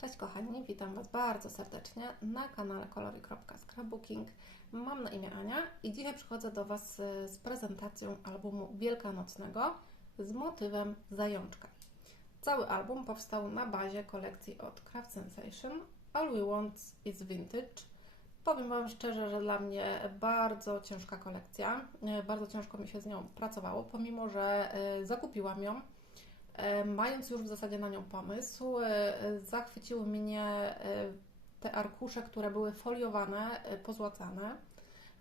Cześć kochani, witam Was bardzo serdecznie na kanale kolory.scrapbooking. Mam na imię Ania i dzisiaj przychodzę do Was z prezentacją albumu wielkanocnego z motywem zajączka. Cały album powstał na bazie kolekcji od Craft Sensation All We Want is Vintage. Powiem Wam szczerze, że dla mnie bardzo ciężka kolekcja. Y, Bardzo ciężko mi się z nią pracowało, pomimo że y, zakupiłam ją E, Mając już w zasadzie na nią pomysł, e, zachwyciły mnie e, te arkusze, które były foliowane, e, pozłacane.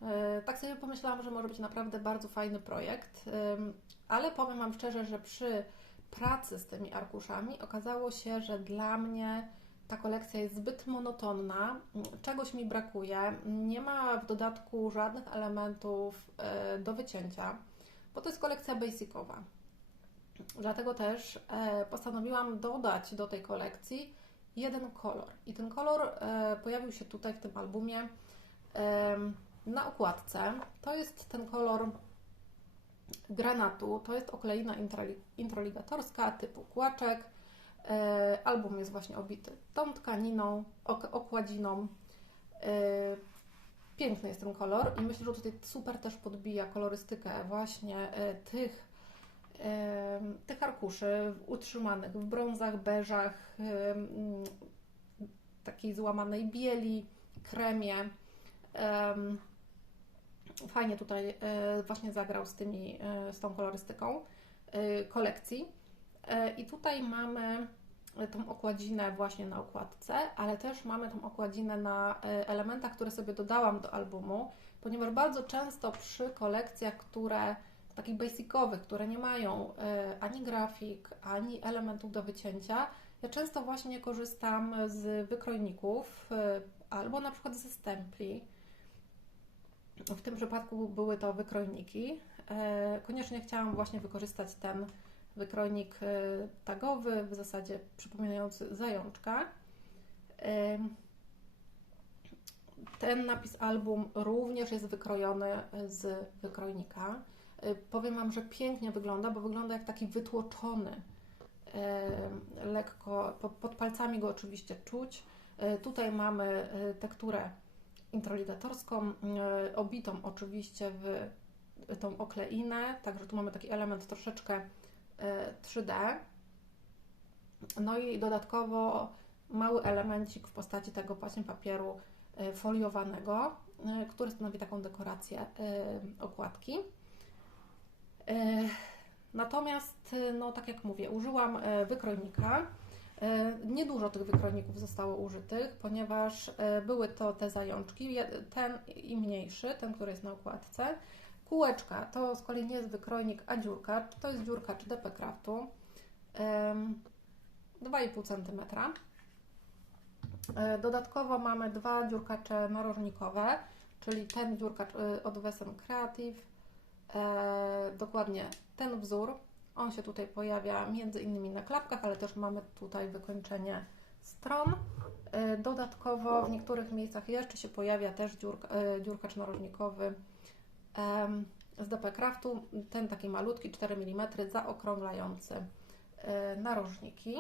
E, Tak sobie pomyślałam, że może być naprawdę bardzo fajny projekt, ale powiem Wam szczerze, że przy pracy z tymi arkuszami okazało się, że dla mnie ta kolekcja jest zbyt monotonna, czegoś mi brakuje, nie ma w dodatku żadnych elementów e, do wycięcia, bo to jest kolekcja basicowa. Dlatego też e, postanowiłam dodać do tej kolekcji jeden kolor. I ten kolor e, pojawił się tutaj w tym albumie em, na okładce. To jest ten kolor granatu, to jest okleina introligatorska typu kłaczek. E, album jest właśnie obity tą tkaniną, ok- okładziną. E, piękny jest ten kolor i myślę, że tutaj super też podbija kolorystykę właśnie e, tych tych arkuszy utrzymanych w brązach, beżach, takiej złamanej bieli, kremie. Em, Fajnie tutaj e, właśnie zagrał z, tymi, e, z tą kolorystyką e, kolekcji. I tutaj mamy tą okładzinę właśnie na okładce, ale też mamy tą okładzinę na elementach, które sobie dodałam do albumu, ponieważ bardzo często przy kolekcjach, które takich basicowych, które nie mają e, ani grafik, ani elementów do wycięcia, ja często właśnie korzystam z wykrojników e, albo na przykład ze stempli. W tym przypadku były to wykrojniki. E, Koniecznie chciałam właśnie wykorzystać ten wykrojnik tagowy, w zasadzie przypominający zajączka. Ten napis album również jest wykrojony z wykrojnika. E, Powiem Wam, że pięknie wygląda, bo wygląda jak taki wytłoczony. E, Lekko po- pod palcami go oczywiście czuć. E, Tutaj mamy tekturę introligatorską, obitą oczywiście w tą okleinę, także tu mamy taki element troszeczkę e, 3D. No i dodatkowo mały elemencik w postaci tego właśnie papieru foliowanego, który stanowi taką dekorację okładki. E, Natomiast, e, no tak jak mówię, użyłam e, wykrojnika. Niedużo tych wykrojników zostało użytych, ponieważ były to te zajączki, ten i mniejszy, ten, który jest na okładce. Kółeczka to z kolei nie jest wykrojnik, a dziurka. Czy to jest dziurka, czy DP Craftu. Em, 2,5 cm. Dodatkowo mamy dwa dziurkacze narożnikowe, czyli ten dziurkacz od Wesen Creative. E, Dokładnie ten wzór. On się tutaj pojawia między innymi na klapkach, ale też mamy tutaj wykończenie stron. E, Dodatkowo w niektórych miejscach jeszcze się pojawia też dziurka, e, dziurkacz narożnikowy z DP Craftu. Ten taki malutki, 4 mm, zaokrąglający e, narożniki.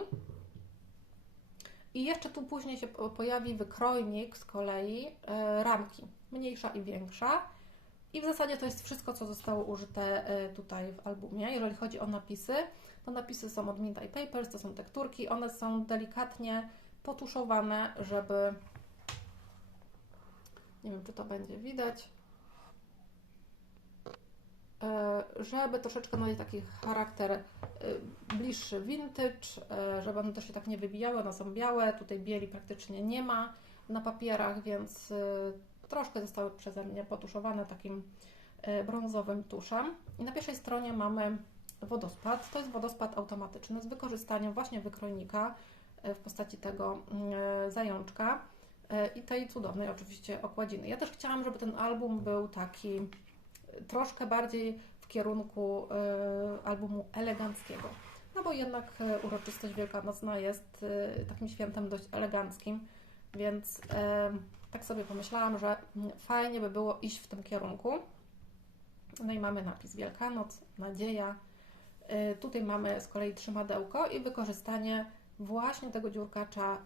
I jeszcze tu później się po- pojawi wykrojnik z kolei e, ramki, mniejsza i większa. I w zasadzie to jest wszystko, co zostało użyte e, tutaj w albumie. Jeżeli chodzi o napisy, to napisy są od i Papers, to są tekturki. One są delikatnie potuszowane, żeby. Nie wiem, czy to będzie widać. E, Żeby troszeczkę nadać taki charakter e, bliższy vintage, żeby one też się tak nie wybijały, one są białe, tutaj bieli praktycznie nie ma na papierach, więc troszkę zostały przeze mnie potuszowane takim e, brązowym tuszem. I na pierwszej stronie mamy wodospad. To jest wodospad automatyczny z wykorzystaniem właśnie wykrojnika e, w postaci tego mm, zajączka e, i tej cudownej oczywiście okładziny. Ja też chciałam, żeby ten album był taki troszkę bardziej w kierunku albumu eleganckiego. No bo jednak uroczystość wielkanocna jest takim świętem dość eleganckim, więc tak sobie pomyślałam, że fajnie by było iść w tym kierunku. No i mamy napis Wielkanoc, Nadzieja. Y, Tutaj mamy z kolei trzymadełko i wykorzystanie właśnie tego dziurkacza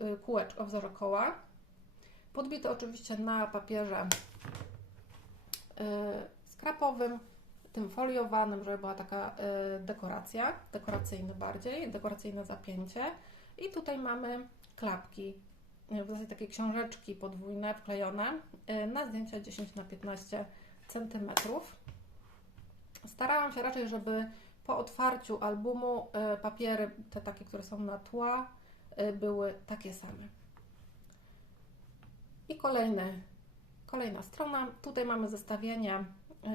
y, y, kółeczko o wzorze koła. Podbite oczywiście na papierze skrapowym, tym foliowanym, żeby była taka dekoracja, dekoracyjny bardziej, dekoracyjne zapięcie. I tutaj mamy klapki, w zasadzie takie książeczki podwójne, wklejone y, na zdjęcia 10 na 15 cm. Starałam się raczej, żeby po otwarciu albumu y, papiery, te takie, które są na tła, y, były takie same. I kolejny, kolejna strona. Tutaj mamy zestawienie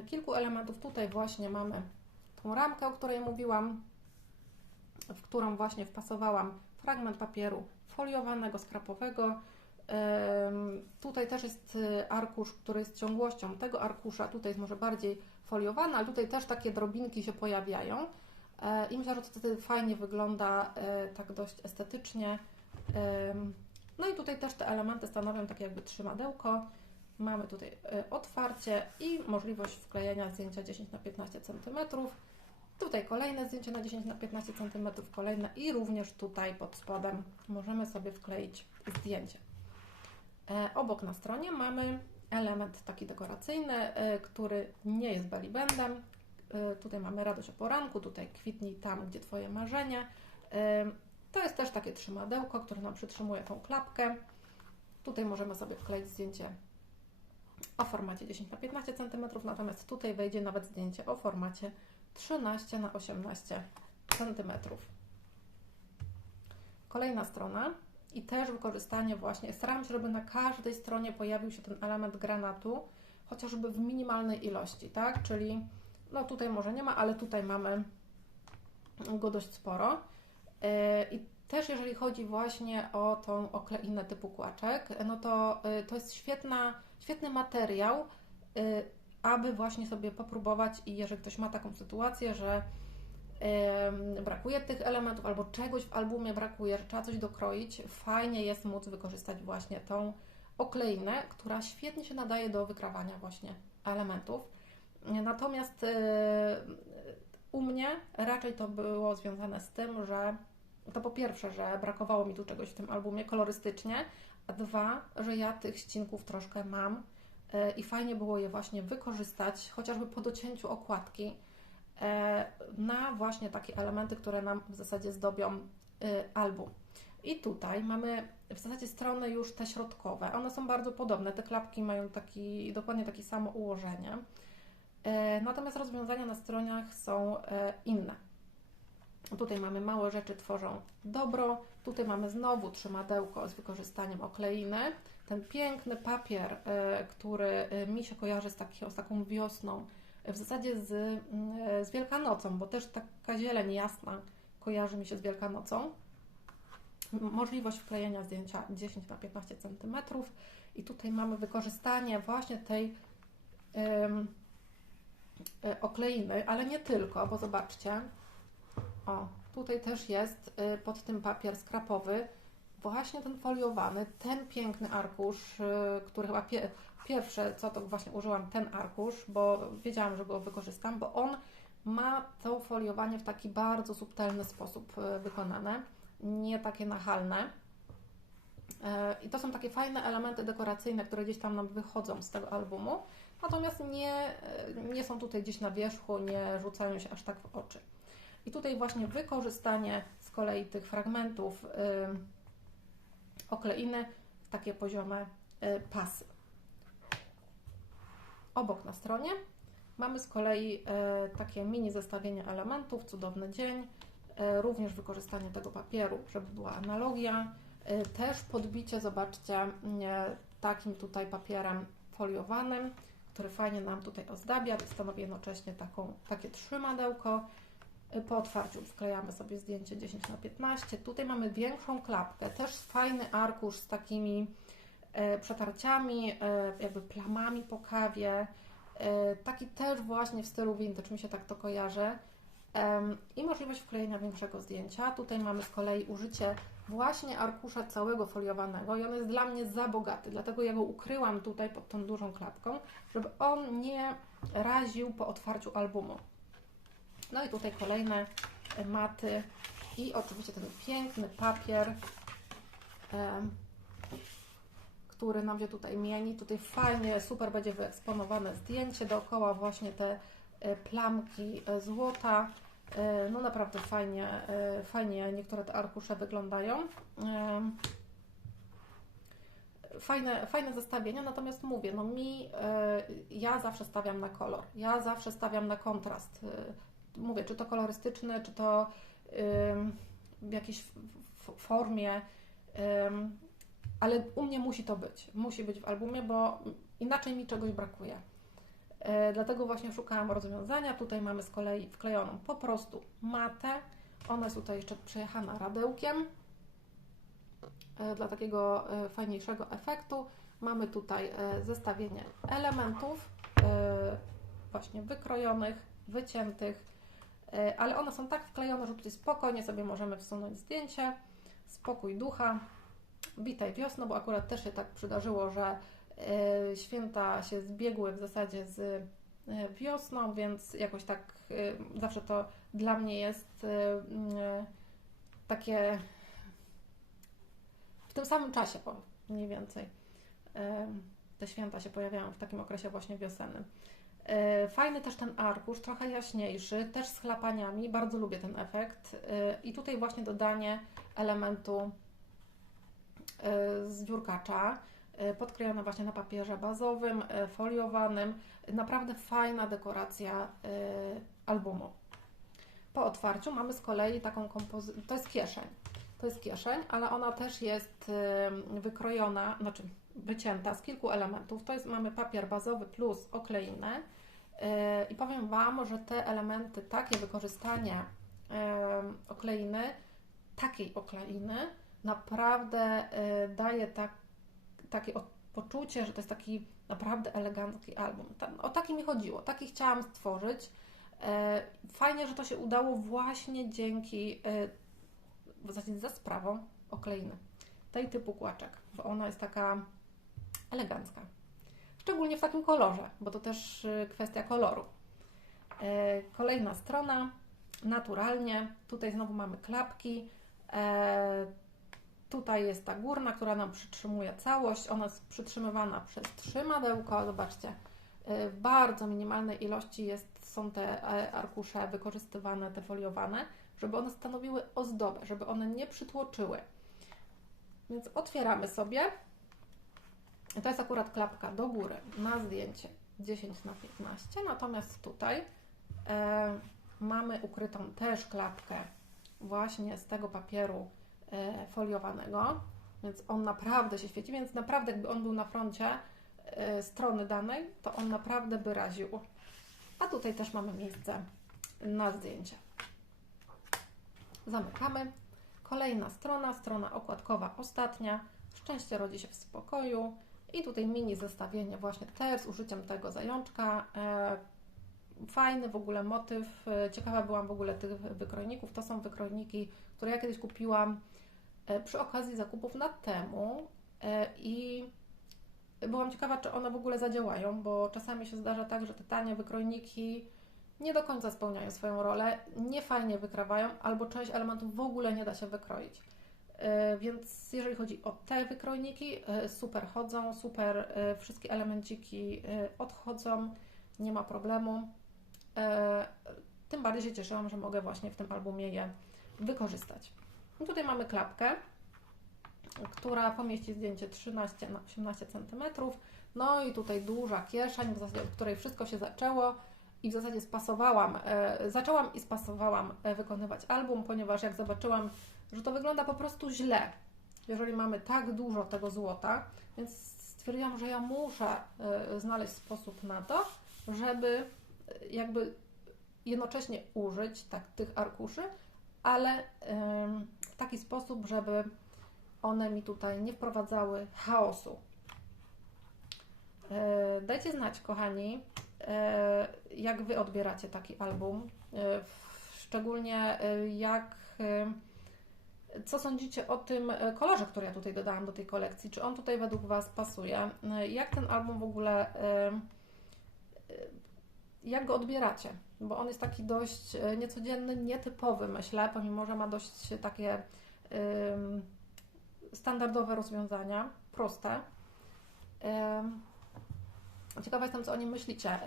kilku elementów. Tutaj właśnie mamy tą ramkę, o której mówiłam, w którą właśnie wpasowałam fragment papieru foliowanego, skrapowego. Tutaj też jest y, arkusz, który jest ciągłością tego arkusza. Tutaj jest może bardziej foliowany, ale tutaj też takie drobinki się pojawiają. E, I myślę, że to wtedy fajnie wygląda, e, tak dość estetycznie. No i tutaj też te elementy stanowią takie jakby trzymadełko. Mamy tutaj e, otwarcie i możliwość wklejenia zdjęcia 10 na 15 cm. Tutaj kolejne zdjęcie na 10 na 15 cm, kolejne i również tutaj pod spodem możemy sobie wkleić zdjęcie. E, obok na stronie mamy element taki dekoracyjny, e, który nie jest belibandem. E, tutaj mamy radość o poranku, tutaj kwitnij tam, gdzie Twoje marzenie. To jest też takie trzymadełko, które nam przytrzymuje tą klapkę. Tutaj możemy sobie wkleić zdjęcie o formacie 10 na 15 cm, natomiast tutaj wejdzie nawet zdjęcie o formacie 13 na 18 cm. Kolejna strona i też wykorzystanie właśnie, staram się, żeby na każdej stronie pojawił się ten element granatu, chociażby w minimalnej ilości, tak? Czyli no tutaj może nie ma, ale tutaj mamy go dość sporo. Yy, I też jeżeli chodzi właśnie o tą okleinę typu kłaczek, no to yy, to jest świetna, świetny materiał, yy, aby właśnie sobie popróbować i jeżeli ktoś ma taką sytuację, że em, brakuje tych elementów albo czegoś w albumie brakuje, że trzeba coś dokroić, fajnie jest móc wykorzystać właśnie tą okleinę, która świetnie się nadaje do wykrawania właśnie elementów. Natomiast e, u mnie raczej to było związane z tym, że to po pierwsze, że brakowało mi tu czegoś w tym albumie kolorystycznie, a dwa, że ja tych ścinków troszkę mam i fajnie było je właśnie wykorzystać, chociażby po docięciu okładki, e, na właśnie takie elementy, które nam w zasadzie zdobią e, album. I tutaj mamy w zasadzie strony już te środkowe. One są bardzo podobne. Te klapki mają taki, dokładnie takie samo ułożenie. E, Natomiast rozwiązania na stronach są e, inne. Tutaj mamy małe rzeczy tworzą dobro. Tutaj mamy znowu trzymadełko z wykorzystaniem okleiny. Ten piękny papier, e, który e, mi się kojarzy z, taki, z taką wiosną, w zasadzie z, mm, z Wielkanocą, bo też taka zieleń jasna kojarzy mi się z Wielkanocą. Możliwość wklejenia zdjęcia 10 na 15 cm i tutaj mamy wykorzystanie właśnie tej e, okleiny, ale nie tylko, bo zobaczcie, o, tutaj też jest y, pod tym papier skrapowy, właśnie ten foliowany, ten piękny arkusz, y, który chyba pie, pierwsze, co to właśnie użyłam, ten arkusz, bo wiedziałam, że go wykorzystam, bo on ma to foliowanie w taki bardzo subtelny sposób y, wykonane, nie takie nachalne. I to są takie fajne elementy dekoracyjne, które gdzieś tam nam wychodzą z tego albumu, natomiast nie, nie są tutaj gdzieś na wierzchu, nie rzucają się aż tak w oczy. I tutaj właśnie wykorzystanie z kolei tych fragmentów y, okleiny w takie poziome y, pasy. Obok na stronie mamy z kolei y, takie mini zestawienie elementów, cudowny dzień, y, również wykorzystanie tego papieru, żeby była analogia, y, też podbicie, zobaczcie, y, takim tutaj papierem foliowanym, który fajnie nam tutaj ozdabia, stanowi jednocześnie taką, takie trzymadełko, po otwarciu wklejamy sobie zdjęcie 10 na 15. Tutaj mamy większą klapkę, też fajny arkusz z takimi e, przetarciami, e, jakby plamami po kawie. Taki też właśnie w stylu vintage, mi się tak to kojarzy. I możliwość wklejenia większego zdjęcia. Tutaj mamy z kolei użycie właśnie arkusza całego foliowanego i on jest dla mnie za bogaty, dlatego ja go ukryłam tutaj pod tą dużą klapką, żeby on nie raził po otwarciu albumu. No i tutaj kolejne maty I oczywiście ten piękny papier, który nam się tutaj mieni. Tutaj fajnie, super będzie wyeksponowane zdjęcie. Dookoła właśnie te e, plamki e, złota. E, No naprawdę fajnie, fajnie niektóre te arkusze wyglądają. Fajne, fajne zestawienia, natomiast mówię, no mi, ja zawsze stawiam na kolor, ja zawsze stawiam na kontrast. Mówię, czy to kolorystyczny, czy to w jakiejś formie, ale u mnie musi to być, musi być w albumie, bo inaczej mi czegoś brakuje. E, Dlatego właśnie szukałam rozwiązania. Tutaj mamy z kolei wklejoną po prostu matę. Ona jest tutaj jeszcze przejechana radełkiem e, dla takiego e, fajniejszego efektu. Mamy tutaj zestawienie elementów właśnie wykrojonych, wyciętych, ale one są tak wklejone, że tutaj spokojnie sobie możemy wsunąć zdjęcie. Spokój ducha. Witaj wiosno, bo akurat też się tak przydarzyło, że e, święta się zbiegły w zasadzie z e, wiosną, więc jakoś tak e, zawsze to dla mnie jest e, e, takie w tym samym czasie, mniej więcej. E, Te święta się pojawiają w takim okresie właśnie wiosennym. E, Fajny też ten arkusz, trochę jaśniejszy, też z chlapaniami. Bardzo lubię ten efekt. E, I tutaj właśnie dodanie elementu e, z dziurkacza, podklejone właśnie na papierze bazowym, foliowanym. Naprawdę fajna dekoracja albumu. Po otwarciu mamy z kolei taką kompozycję, to jest kieszeń. To jest kieszeń, ale ona też jest wykrojona, znaczy wycięta z kilku elementów. To jest, mamy papier bazowy plus okleinę. E, I powiem Wam, że te elementy, takie wykorzystanie e, okleiny, takiej okleiny, naprawdę e, daje tak, takie poczucie, że to jest taki naprawdę elegancki album. O taki mi chodziło, taki chciałam stworzyć. Fajnie, że to się udało właśnie dzięki, w zasadzie za sprawą okleiny. Tej typu kłaczek, bo ona jest taka elegancka. Szczególnie w takim kolorze, bo to też y, kwestia koloru. E, Kolejna strona, naturalnie. Tutaj znowu mamy klapki. E, Tutaj jest ta górna, która nam przytrzymuje całość. Ona jest przytrzymywana przez trzymadełko. Zobaczcie, e, w bardzo minimalnej ilości jest, są te arkusze wykorzystywane, te foliowane, żeby one stanowiły ozdobę, żeby one nie przytłoczyły. Więc otwieramy sobie. To jest akurat klapka do góry na zdjęcie 10 na 15, natomiast tutaj e, mamy ukrytą też klapkę właśnie z tego papieru e, foliowanego, więc on naprawdę się świeci, więc naprawdę jakby on był na froncie e, strony danej, to on naprawdę by raził. A tutaj też mamy miejsce na zdjęcie. Zamykamy. Kolejna strona, strona okładkowa, ostatnia. Szczęście rodzi się w spokoju. I tutaj mini zestawienie właśnie też z użyciem tego zajączka. E, Fajny w ogóle motyw. E, Ciekawa byłam w ogóle tych wykrojników. To są wykrojniki, które ja kiedyś kupiłam e, przy okazji zakupów na temu i byłam ciekawa, czy one w ogóle zadziałają, bo czasami się zdarza tak, że te tanie wykrojniki nie do końca spełniają swoją rolę, nie fajnie wykrawają, albo część elementów w ogóle nie da się wykroić. E, Więc jeżeli chodzi o te wykrojniki, e, super chodzą, super e, wszystkie elemenciki odchodzą, nie ma problemu. Tym bardziej się cieszyłam, że mogę właśnie w tym albumie je wykorzystać. Tutaj mamy klapkę, która pomieści zdjęcie 13 na 18 cm. No i tutaj duża kieszeń, w zasadzie od której wszystko się zaczęło i w zasadzie spasowałam, zaczęłam i spasowałam wykonywać album, ponieważ jak zobaczyłam, że to wygląda po prostu źle, jeżeli mamy tak dużo tego złota, więc stwierdziłam, że ja muszę e, znaleźć sposób na to, żeby e, jakby jednocześnie użyć tak, tych arkuszy, ale w taki sposób, żeby one mi tutaj nie wprowadzały chaosu. E, Dajcie znać, kochani, jak Wy odbieracie taki album. Szczególnie jak. Co sądzicie o tym e, kolorze, który ja tutaj dodałam do tej kolekcji? Czy on tutaj według Was pasuje? E, Jak ten album w ogóle e, jak go odbieracie, bo on jest taki dość niecodzienny, nietypowy, myślę, pomimo że ma dość takie standardowe rozwiązania, proste. Ciekawa jestem, co o nim myślicie.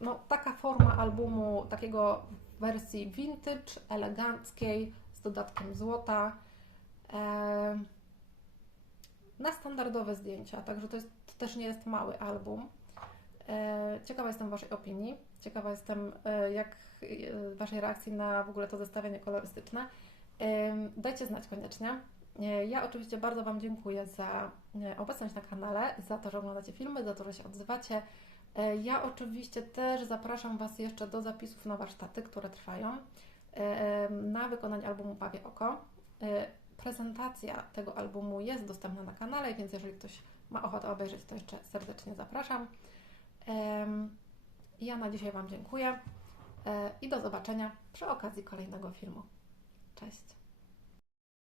No, taka forma albumu, takiego wersji vintage, eleganckiej, z dodatkiem złota. E, na standardowe zdjęcia, także to, jest, to też nie jest mały album. E, ciekawa jestem Waszej opinii, ciekawa jestem e, jak e, Waszej reakcji na w ogóle to zestawienie kolorystyczne. Dajcie znać koniecznie. E, Ja oczywiście bardzo Wam dziękuję za e, obecność na kanale, za to, że oglądacie filmy, za to, że się odzywacie. E, Ja oczywiście też zapraszam Was jeszcze do zapisów na warsztaty, które trwają e, na wykonanie albumu Pawie Oko. E, Prezentacja tego albumu jest dostępna na kanale, więc jeżeli ktoś ma ochotę obejrzeć, to jeszcze serdecznie zapraszam. Ja na dzisiaj Wam dziękuję i do zobaczenia przy okazji kolejnego filmu. Cześć!